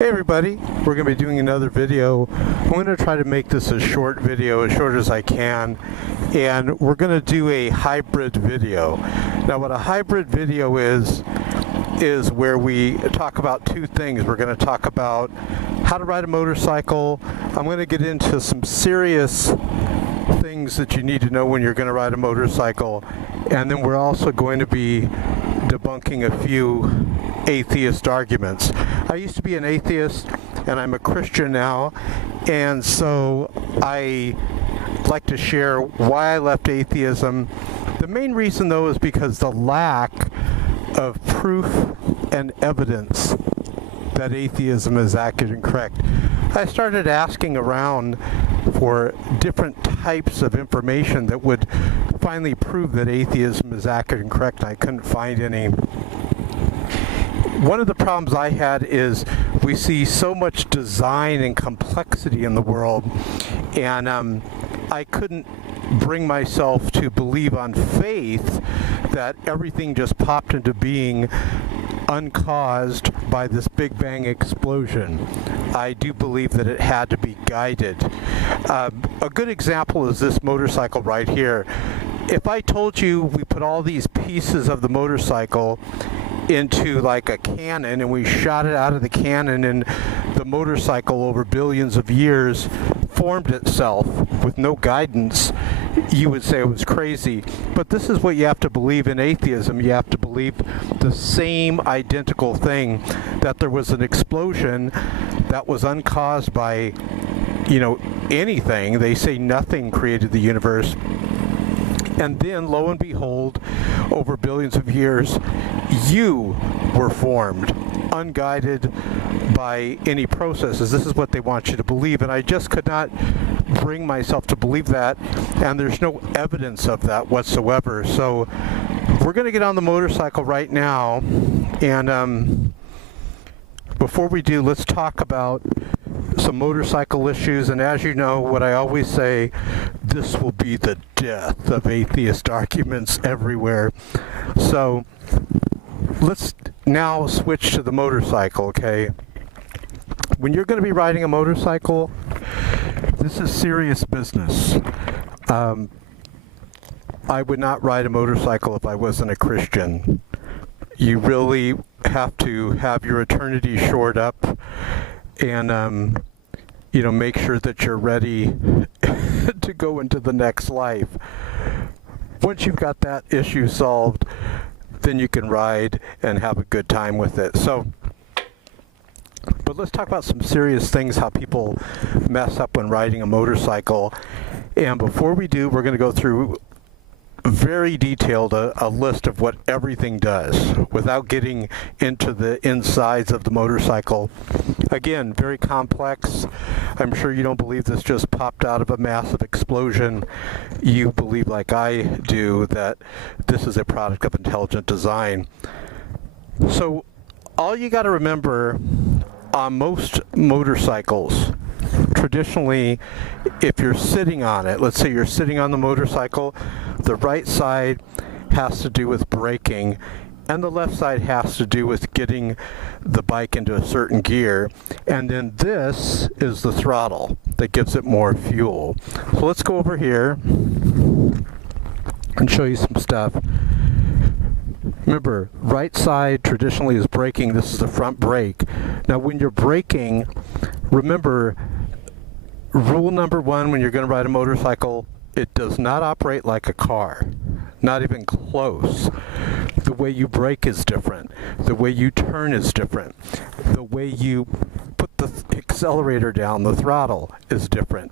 Hey everybody, we're going to be doing another video. I'm going to try to make this a short video, as short as I can, and we're going to do a hybrid video. Now what a hybrid video is where we talk about two things. We're going to talk about how to ride a motorcycle. I'm going to get into some serious things that you need to know when you're going to ride a motorcycle, and then we're also going to be debunking a few atheist arguments. I used to be an atheist and I'm a Christian now, and so I like to share why I left atheism. The main reason though is because the lack of proof and evidence that atheism is accurate and correct. I started asking around for different types of information that would finally prove that atheism is accurate and correct, and I couldn't find any. One of the problems I had is we see so much design and complexity in the world, and I couldn't bring myself to believe on faith that everything just popped into being uncaused by this Big Bang explosion. I do believe that it had to be guided. A good example is this motorcycle right here. If I told you we put all these pieces of the motorcycle into like a cannon and we shot it out of the cannon, and the motorcycle over billions of years formed itself with no guidance, you would say it was crazy. But this is what you have to believe in atheism. You have to believe the same identical thing, that there was an explosion that was uncaused by, anything. They say nothing created the universe. And then, lo and behold, over billions of years, you were formed, unguided by any processes. This is what they want you to believe, and I just could not bring myself to believe that, and there's no evidence of that whatsoever. So we're going to get on the motorcycle right now, and before we do, let's talk about some motorcycle issues. And as you know, what I always say, this will be the death of atheist arguments everywhere. So let's now switch to the motorcycle, okay? When you're going to be riding a motorcycle, this is serious business. I would not ride a motorcycle if I wasn't a Christian. You really have to have your eternity shored up, and make sure that you're ready to go into the next life. Once you've got that issue solved, then you can ride and have a good time with it. But let's talk about some serious things, how people mess up when riding a motorcycle. And before we do, we're going to go through very detailed a list of what everything does without getting into the insides of the motorcycle. Again, very complex. I'm sure you don't believe this just popped out of a massive explosion. You believe, like I do, that this is a product of intelligent design. So all you got to remember, on most motorcycles, traditionally, if you're sitting on it, let's say you're sitting on the motorcycle, the right side has to do with braking, and the left side has to do with getting the bike into a certain gear. And then this is the throttle that gives it more fuel. So let's go over here and show you some stuff. Remember, right side traditionally is braking. This is the front brake. Now when you're braking, remember, rule number one when you're going to ride a motorcycle, it does not operate like a car. Not even close. The way you brake is different. The way you turn is different. The way you put the accelerator down, the throttle, is different.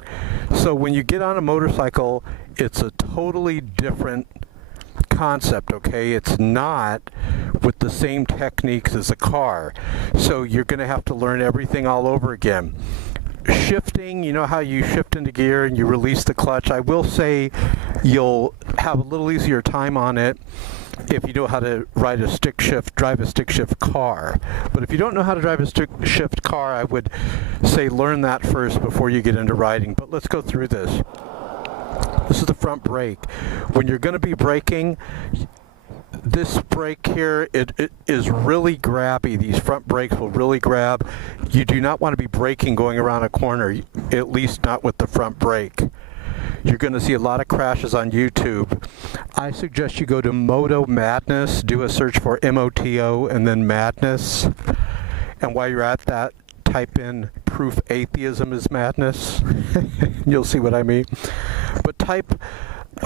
So when you get on a motorcycle, it's a totally different concept, okay? It's not with the same techniques as a car. So you're going to have to learn everything all over again. Shifting, you know how you shift into gear and you release the clutch. I will say you'll have a little easier time on it if you know how to drive a stick shift car. But if you don't know how to drive a stick shift car, I would say learn that first before you get into riding. But let's go through this. This is the front brake. When you're going to be braking, this brake here, it is really grabby. These front brakes will really grab. You do not want to be braking going around a corner, at least not with the front brake. You're going to see a lot of crashes on YouTube. I suggest you go to Moto Madness, do a search for MOTO and then Madness. And while you're at that, type in proof atheism is madness. You'll see what I mean. But type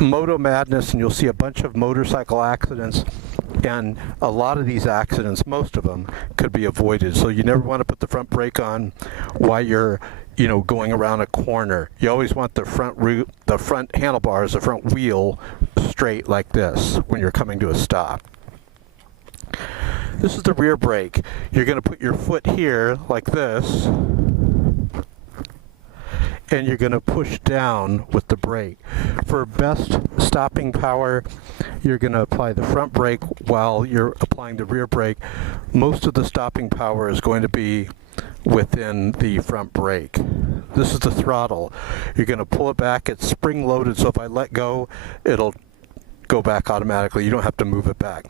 Moto Madness and you'll see a bunch of motorcycle accidents, and a lot of these accidents, most of them, could be avoided. So you never want to put the front brake on while you're going around a corner. You always want the front handlebars, the front wheel straight like this when you're coming to a stop. This is the rear brake. You're going to put your foot here like this, and you're going to push down with the brake. For best stopping power, you're going to apply the front brake while you're applying the rear brake. Most of the stopping power is going to be within the front brake. This is the throttle. You're going to pull it back. It's spring loaded, so if I let go, it'll go back automatically. You don't have to move it back.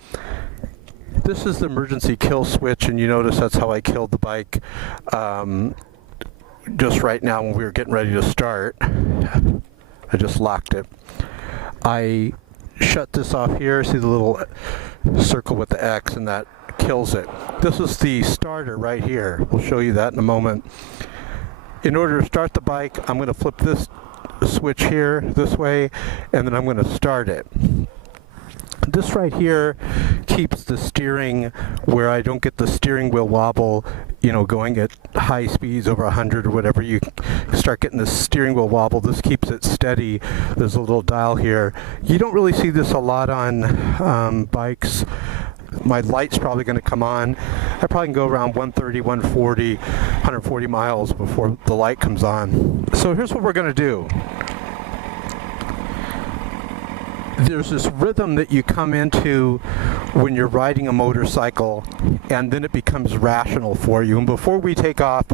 This is the emergency kill switch, and you notice that's how I killed the bike just right now when we were getting ready to start. I just locked it. I shut this off here. See the little circle with the X, and that kills it. This is the starter right here. We'll show you that in a moment. In order to start the bike, I'm going to flip this switch here this way, and then I'm going to start it. This right here keeps the steering where I don't get the steering wheel wobble, going at high speeds over 100 or whatever. You start getting the steering wheel wobble. This keeps it steady. There's a little dial here. You don't really see this a lot on bikes. My light's probably going to come on. I probably can go around 130, 140, 140 miles before the light comes on. So here's what we're going to do. There's this rhythm that you come into when you're riding a motorcycle, and then it becomes rational for you. And before we take off,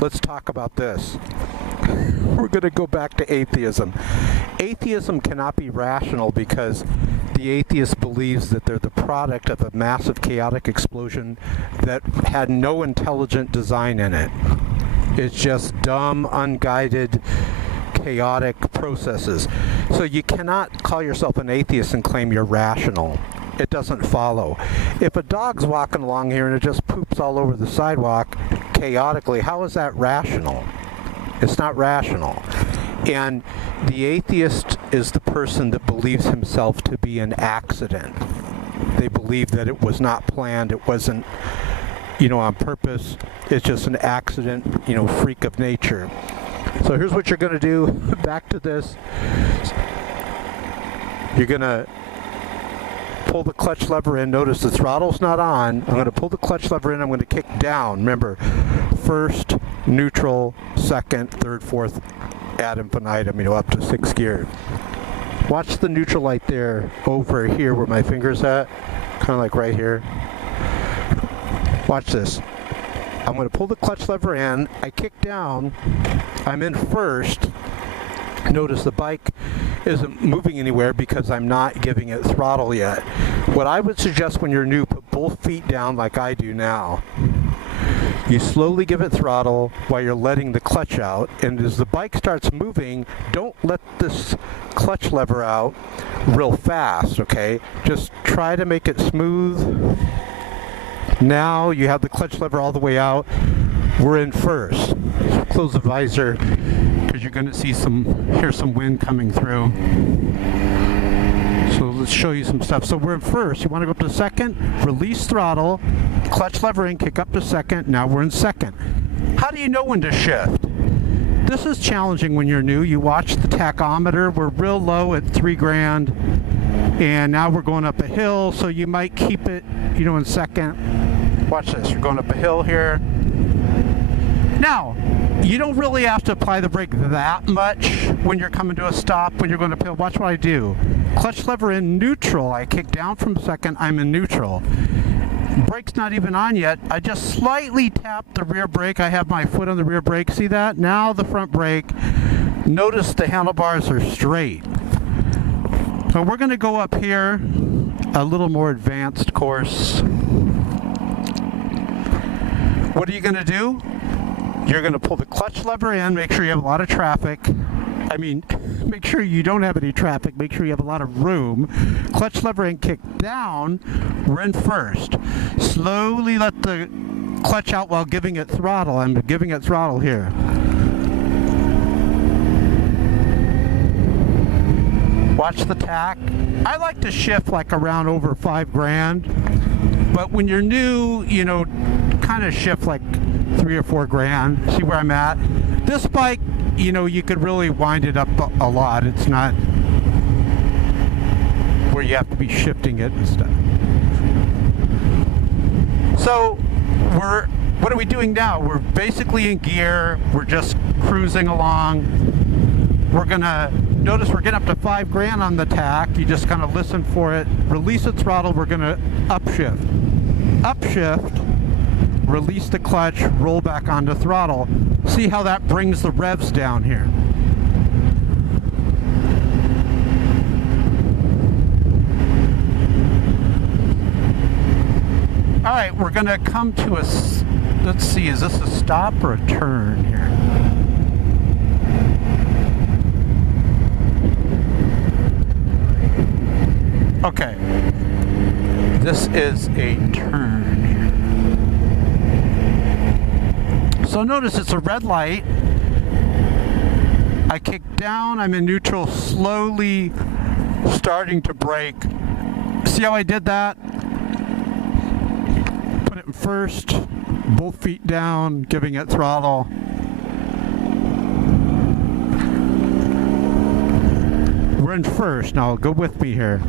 let's talk about this. We're going to go back to atheism. Atheism cannot be rational because the atheist believes that they're the product of a massive chaotic explosion that had no intelligent design in it. It's just dumb, unguided, chaotic processes. So you cannot call yourself an atheist and claim you're rational. It doesn't follow. If a dog's walking along here and it just poops all over the sidewalk chaotically, how is that rational? It's not rational. And the atheist is the person that believes himself to be an accident. They believe that it was not planned, it wasn't, on purpose. It's just an accident, freak of nature. So here's what you're going to do. Back to this. You're going to pull the clutch lever in. Notice the throttle's not on. I'm going to pull the clutch lever in. I'm going to kick down. Remember, first, neutral, second, third, fourth, ad infinitum, up to 6 gear. Watch the neutral light there over here where my finger's at. Kind of like right here. Watch this. I'm going to pull the clutch lever in. I kick down. I'm in first. Notice the bike isn't moving anywhere because I'm not giving it throttle yet. What I would suggest when you're new, put both feet down like I do now. You slowly give it throttle while you're letting the clutch out, and as the bike starts moving, don't let this clutch lever out real fast, okay? Just try to make it smooth. Now you have the clutch lever all the way out. We're in first. Close the visor because you're going to see hear some wind coming through. So let's show you some stuff. So we're in first. You want to go up to second, release throttle, clutch lever in, kick up to second. Now we're in second. How do you know when to shift? This is challenging when you're new. You watch the tachometer. We're real low at 3 grand. And now we're going up a hill, so you might keep it, in second. Watch this. You're going up a hill here. Now, you don't really have to apply the brake that much when you're coming to a stop, when you're going up a hill. Watch what I do. Clutch lever in neutral. I kick down from second. I'm in neutral. Brake's not even on yet. I just slightly tap the rear brake. I have my foot on the rear brake. See that? Now the front brake. Notice the handlebars are straight. So we're going to go up here. a little more advanced course. What are you going to do? You're going to pull the clutch lever in, make sure you have a lot of traffic. I mean, make sure you don't have any traffic, make sure you have a lot of room. Clutch lever in, kick down, we're in first. Slowly let the clutch out while giving it throttle. I'm giving it throttle here. Watch the tack. I like to shift like around over 5 grand, but when you're new, you know, kind of shift like 3 or 4 grand. See where I'm at? This bike, you know, you could really wind it up a lot. It's not where you have to be shifting it and stuff. So what are we doing now? We're basically in gear. We're just cruising along. We're gonna notice we're getting up to 5 grand on the tack. You just kind of listen for it. Release the throttle. We're gonna upshift. Upshift. Release the clutch. Roll back onto throttle. See how that brings the revs down here. All right, we're gonna come to a, let's see, is this a stop or a turn here? Okay, this is a turn here. So notice it's a red light. I kick down, I'm in neutral, slowly starting to brake. See how I did that? Put it in first, both feet down, giving it throttle. We're in first. Now go with me here.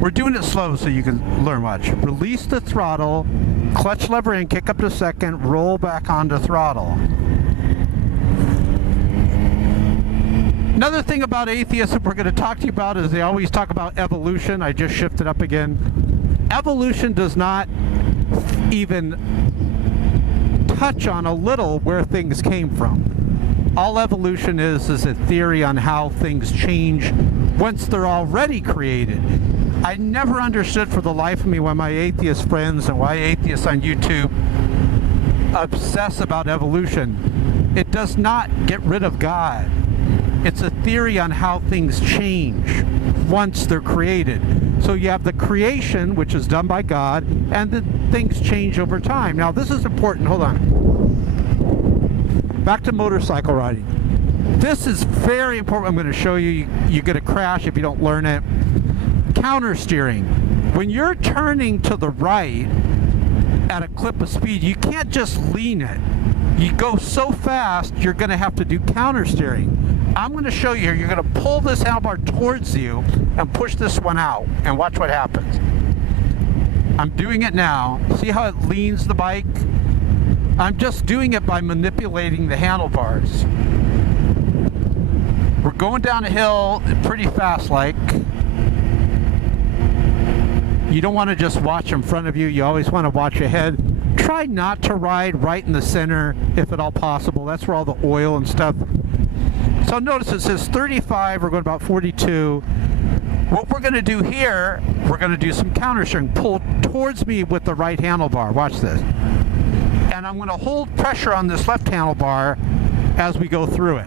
We're doing it slow so you can learn. Watch. Release the throttle, clutch lever in, kick up to second, roll back onto throttle. Another thing about atheists that we're going to talk to you about is they always talk about evolution. I just shifted up again. Evolution does not even touch on a little where things came from. All evolution is a theory on how things change once they're already created. I never understood for the life of me why my atheist friends and why atheists on YouTube obsess about evolution. It does not get rid of God. It's a theory on how things change once they're created. So you have the creation, which is done by God, and then things change over time. Now this is important. Hold on. Back to motorcycle riding. This is very important. I'm going to show you. You're going to crash if you don't learn it. Counter steering. When you're turning to the right at a clip of speed, you can't just lean it. You go so fast, you're going to have to do counter steering. I'm going to show you here. You're going to pull this handlebar towards you and push this one out, and watch what happens. I'm doing it now. See how it leans the bike? I'm just doing it by manipulating the handlebars. We're going down a hill pretty fast like. You don't want to just watch in front of you. You always want to watch ahead. Try not to ride right in the center if at all possible. That's where all the oil and stuff. So notice it says 35. We're going about 42. What we're going to do here, we're going to do some counter steering. Pull towards me with the right handlebar. Watch this. And I'm going to hold pressure on this left handlebar as we go through it.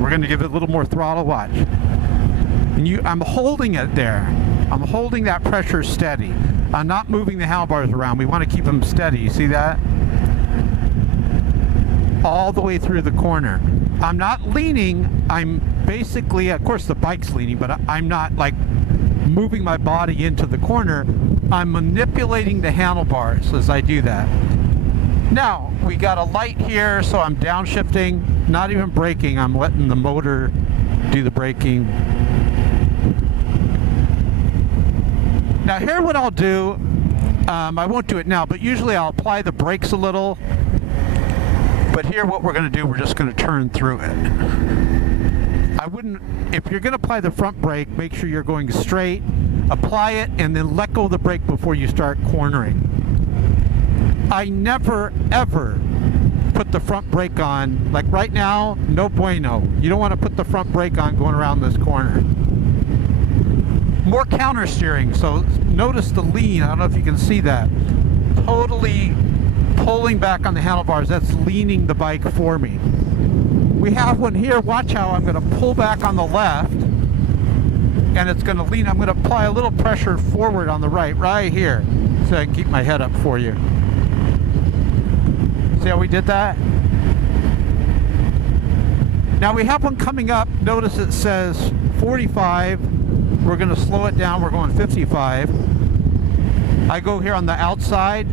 We're going to give it a little more throttle. Watch. And I'm holding it there. I'm holding that pressure steady. I'm not moving the handlebars around. We want to keep them steady. You see that? All the way through the corner. I'm not leaning. I'm basically, of course the bike's leaning, but I'm not like moving my body into the corner. I'm manipulating the handlebars as I do that. Now, we got a light here, so I'm downshifting, not even braking. I'm letting the motor do the braking. Now here what I'll do, I won't do it now, but usually I'll apply the brakes a little. But here what we're going to do, we're just going to turn through it. I wouldn't, if you're going to apply the front brake, make sure you're going straight, apply it, and then let go of the brake before you start cornering. I never, ever put the front brake on. Like right now, no bueno. You don't want to put the front brake on going around this corner. more counter steering. So notice the lean. I don't know if you can see that. Totally pulling back on the handlebars. That's leaning the bike for me. We have one here. Watch how I'm going to pull back on the left, and it's going to lean. I'm going to apply a little pressure forward on the right here, so I can keep my head up for you. See how we did that? Now we have one coming up. Notice it says 45. We're going to slow it down. We're going 55. I go here on the outside,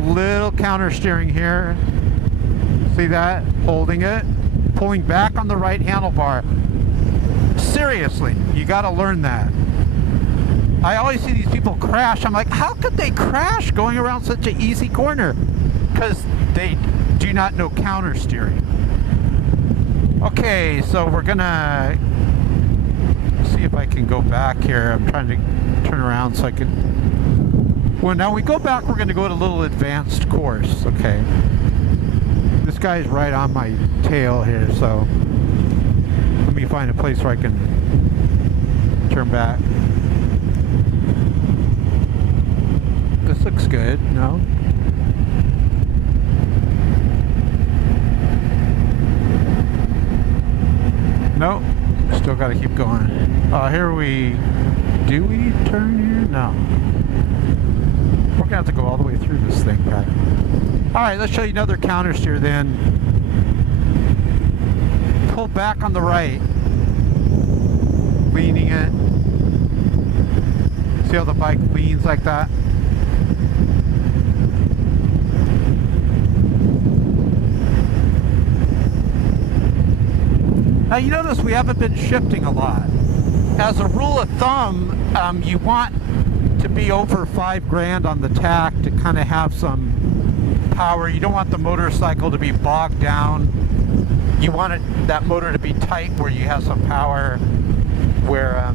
little counter steering here. See that? Holding it, pulling back on the right handlebar. Seriously, you got to learn that. I always see these people crash. I'm like, how could they crash going around such an easy corner? Because they do not know counter steering. Okay, so we're gonna see if I can go back here. I'm trying to turn around so I can. Well, now we go back, we're gonna go to a little advanced course. Okay. This guy's right on my tail here, so let me find a place where I can turn back. This looks good, no? Nope, still got to keep going. Here we... Do we turn here? No. We're going to have to go all the way through this thing, guys. Alright, let's show you another counter steer then. Pull back on the right. Leaning it. See how the bike leans like that? Now you notice we haven't been shifting a lot. As a rule of thumb, you want to be over 5 grand on the tack to kind of have some power. You don't want the motorcycle to be bogged down. You want that motor to be tight where you have some power, where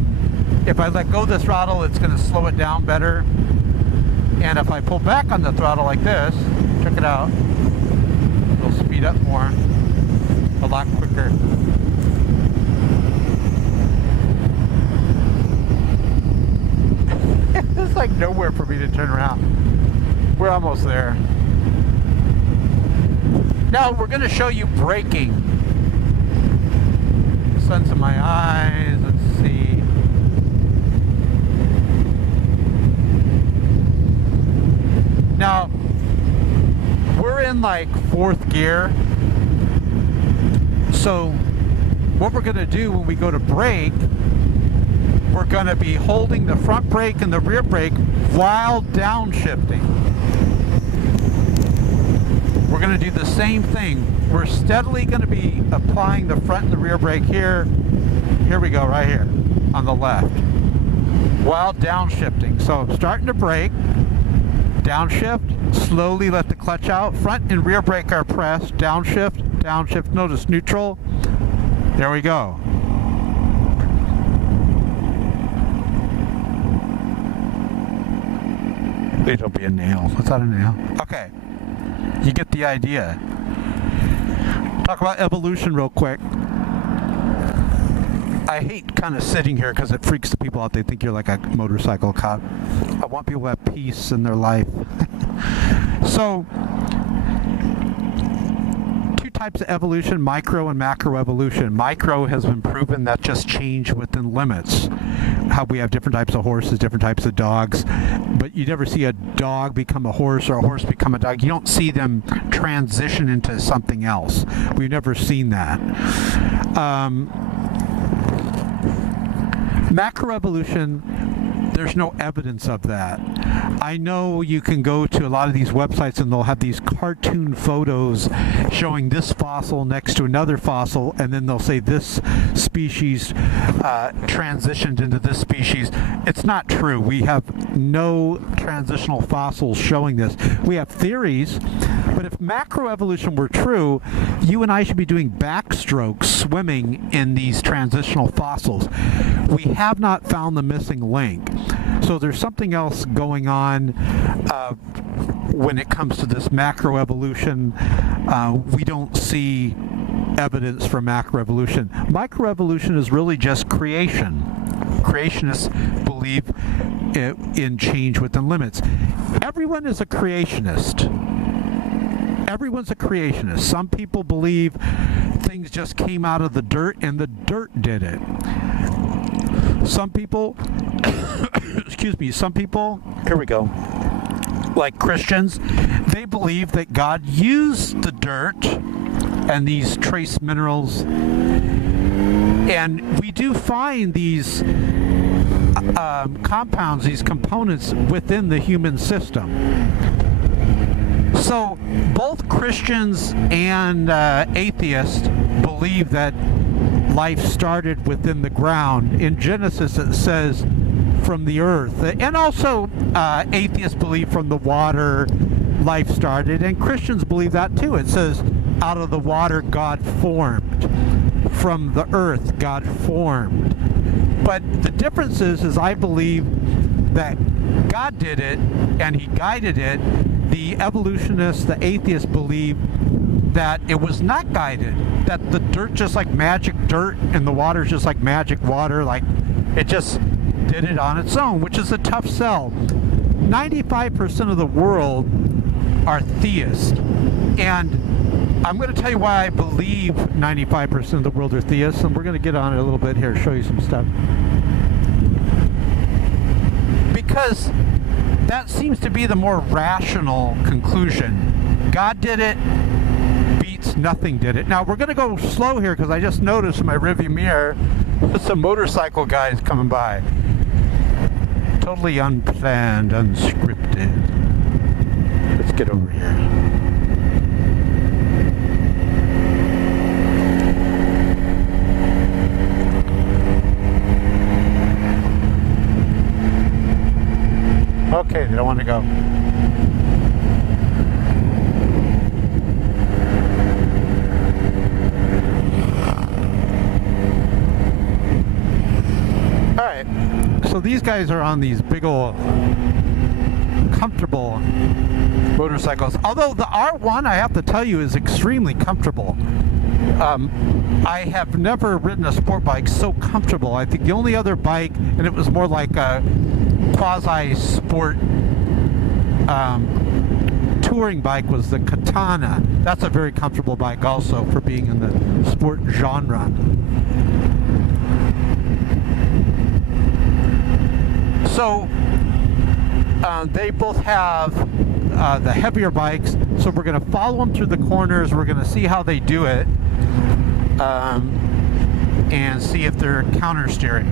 if I let go of the throttle, it's going to slow it down better. And if I pull back on the throttle like this, check it out, it'll speed up more, a lot quicker. There's like nowhere for me to turn around. We're almost there. Now we're going to show you braking. Sun's in my eyes. Let's see. Now we're in like 4th gear. So what we're going to do when we go to brake, we're going to be holding the front brake and the rear brake while downshifting. We're going to do the same thing. We're steadily going to be applying the front and the rear brake here. Here we go, right here on the left, while downshifting. So I'm starting to brake, downshift, slowly let the clutch out. Front and rear brake are pressed, downshift, downshift. Notice neutral. There we go. Please don't be a nail. What's that, a nail? Okay. You get the idea. Talk about evolution real quick. I hate kind of sitting here because it freaks the people out. They think you're like a motorcycle cop. I want people to have peace in their life. So, 2 types of evolution, micro and macro evolution. Micro has been proven that just change within limits. How we have different types of horses, different types of dogs, but you never see a dog become a horse or a horse become a dog. You don't see them transition into something else. We've never seen that. Macroevolution, there's no evidence of that. I know you can go to a lot of these websites and they'll have these cartoon photos showing this fossil next to another fossil, and then they'll say this species transitioned into this species. It's not true. We have no transitional fossils showing this. We have theories, but if macroevolution were true, you and I should be doing backstrokes swimming in these transitional fossils. We have not found the missing link. So there's something else going on when it comes to this macroevolution. We don't see evidence for macroevolution. Microevolution is really just creation. creationists believe in change within limits. Everyone is a creationist. Everyone's a creationist. Some people believe things just came out of the dirt and the dirt did it. Some people, excuse me, some people, here we go, like Christians, they believe that God used the dirt and these trace minerals. And we do find these compounds, these components within the human system. So both Christians and atheists believe that life started within the ground. In Genesis it says from the earth. And also atheists believe from the water life started. And Christians believe that too. It says out of the water God formed. From the earth God formed. But the difference is I believe that God did it and he guided it. The evolutionists, the atheists believe that it was not guided, that the dirt just like magic dirt and the water just like magic water, like it just did it on its own, which is a tough sell. 95% of the world are theists, and I'm going to tell you why I believe 95% of the world are theists, and we're going to get on it a little bit here, show you some stuff. Because that seems to be the more rational conclusion. God did it, beats nothing did it. Now, we're going to go slow here because I just noticed in my rearview mirror some motorcycle guys coming by. Totally unplanned, unscripted. Let's get over here. Okay, they don't want to go. Alright, so these guys are on these big old comfortable motorcycles. Although the R1, I have to tell you, is extremely comfortable. I have never ridden a sport bike so comfortable. I think the only other bike, and it was more like a quasi-sport touring bike, was the Katana. That's a very comfortable bike also for being in the sport genre. So they both have the heavier bikes, so we're going to follow them through the corners. We're going to see how they do it and see if they're counter steering.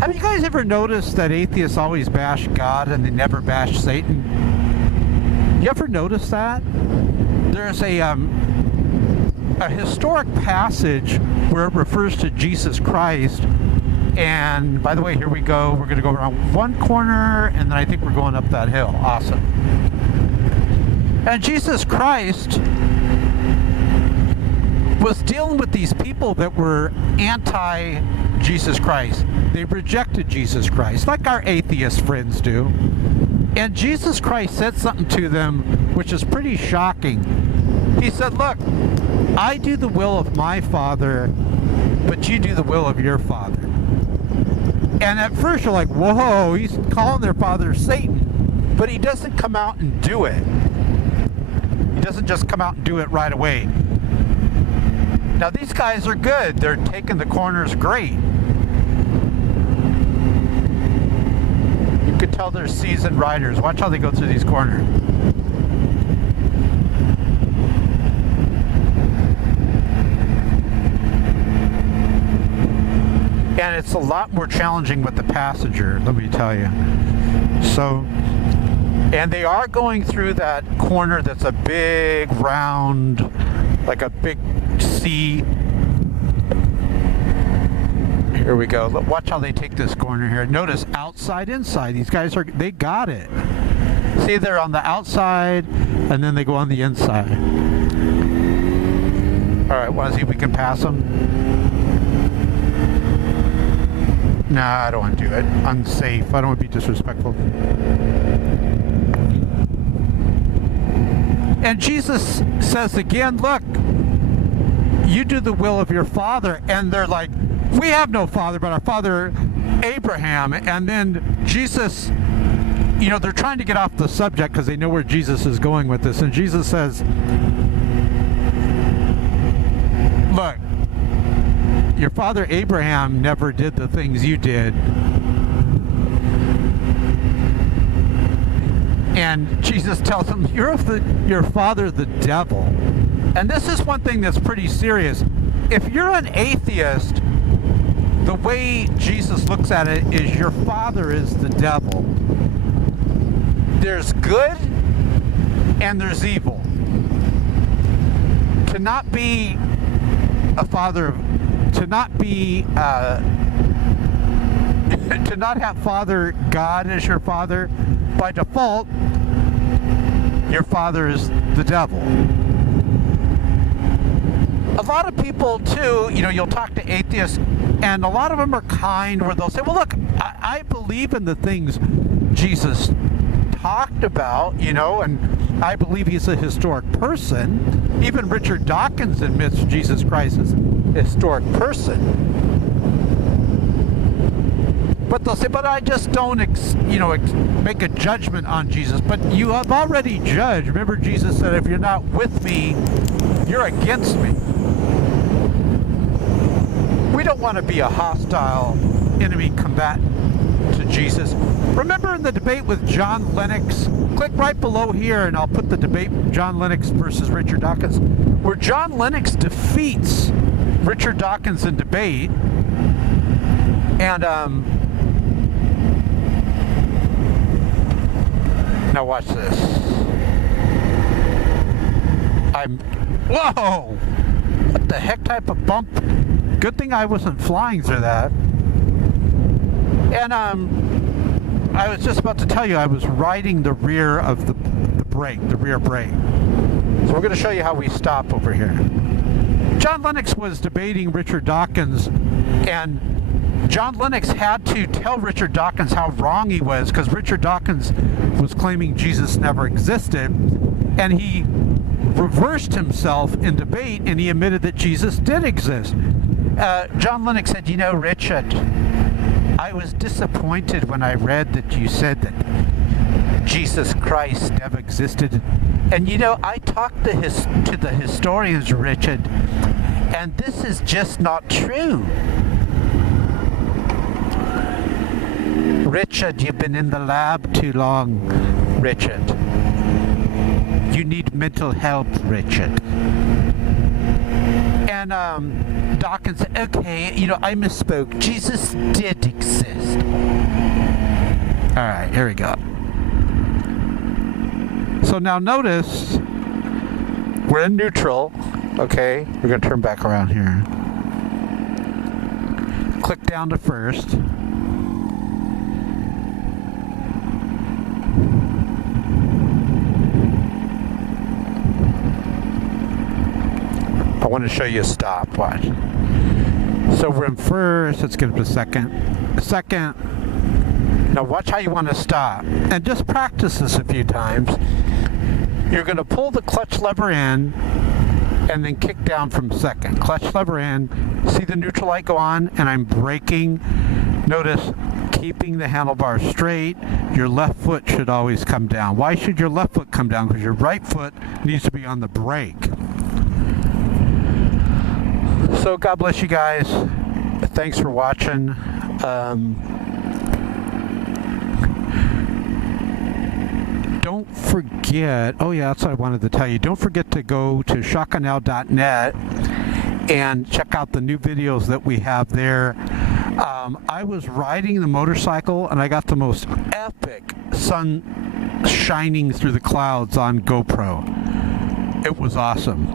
Have you guys ever noticed that atheists always bash God and they never bash Satan? You ever notice that? There's a historic passage where it refers to Jesus Christ. And by the way, here we go. We're going to go around one corner, and then I think we're going up that hill. Awesome. And Jesus Christ was dealing with these people that were anti-Jesus Christ. They rejected Jesus Christ, like our atheist friends do. And Jesus Christ said something to them which is pretty shocking. He said, look, I do the will of my Father, but you do the will of your father. And at first you're like, whoa, he's calling their father Satan. But he doesn't come out and do it. He doesn't just come out and do it right away. Now these guys are good. They're taking the corners great. You could tell they're seasoned riders. Watch how they go through these corners. And it's a lot more challenging with the passenger, let me tell you. So, and they are going through that corner that's a big round, like a big C. Here we go. Watch how they take this corner here. Notice outside, inside. These guys they got it. See, they're on the outside, and then they go on the inside. All right, want to see if we can pass them? Nah, I don't want to do it. Unsafe. I don't want to be disrespectful. And Jesus says again, look, you do the will of your father. And they're like, we have no father but our father Abraham. And then Jesus, they're trying to get off the subject because they know where Jesus is going with this. And Jesus says, look, your father Abraham never did the things you did. And Jesus tells him, you're of your father the devil. And this is one thing that's pretty serious. If you're an atheist, the way Jesus looks at it is your father is the devil. There's good and there's evil. To not be a father, to not be, to not have Father God as your father, by default, your father is the devil. A lot of people too, you'll talk to atheists, and a lot of them are kind, where they'll say, well, look, I believe in the things Jesus talked about, and I believe he's a historic person. Even Richard Dawkins admits Jesus Christ is a historic person. But they'll say, but I just don't, make a judgment on Jesus. But you have already judged. Remember, Jesus said, if you're not with me, you're against me. We don't want to be a hostile enemy combatant to Jesus. Remember in the debate with John Lennox? Click right below here and I'll put the debate, John Lennox versus Richard Dawkins, where John Lennox defeats Richard Dawkins in debate. And, now watch this. Whoa! What the heck type of bump? Good thing I wasn't flying through that. And I was just about to tell you I was riding the rear of the brake, the rear brake. So we're going to show you how we stop over here. John Lennox was debating Richard Dawkins, and John Lennox had to tell Richard Dawkins how wrong he was, because Richard Dawkins was claiming Jesus never existed, and he reversed himself in debate and he admitted that Jesus did exist. John Lennox said, Richard, I was disappointed when I read that you said that Jesus Christ never existed. And I talked to the historians, Richard, and this is just not true. Richard, you've been in the lab too long, Richard. You need mental help, Richard. And Dawkins said, okay, I misspoke. Jesus did exist. All right, here we go. So now notice, we're in neutral, okay? We're going to turn back around here. Click down to first. I want to show you a stop. Watch. So we're in first. Let's get up to second. Second. Now watch how you want to stop. And just practice this a few times. You're going to pull the clutch lever in and then kick down from second. Clutch lever in. See the neutral light go on, and I'm braking. Notice, keeping the handlebar straight. Your left foot should always come down. Why should your left foot come down? Because your right foot needs to be on the brake. So God bless you guys. Thanks for watching. Don't forget, oh yeah, that's what I wanted to tell you. Don't forget to go to shotgunnow.net and check out the new videos that we have there. I was riding the motorcycle and I got the most epic sun shining through the clouds on GoPro. It was awesome.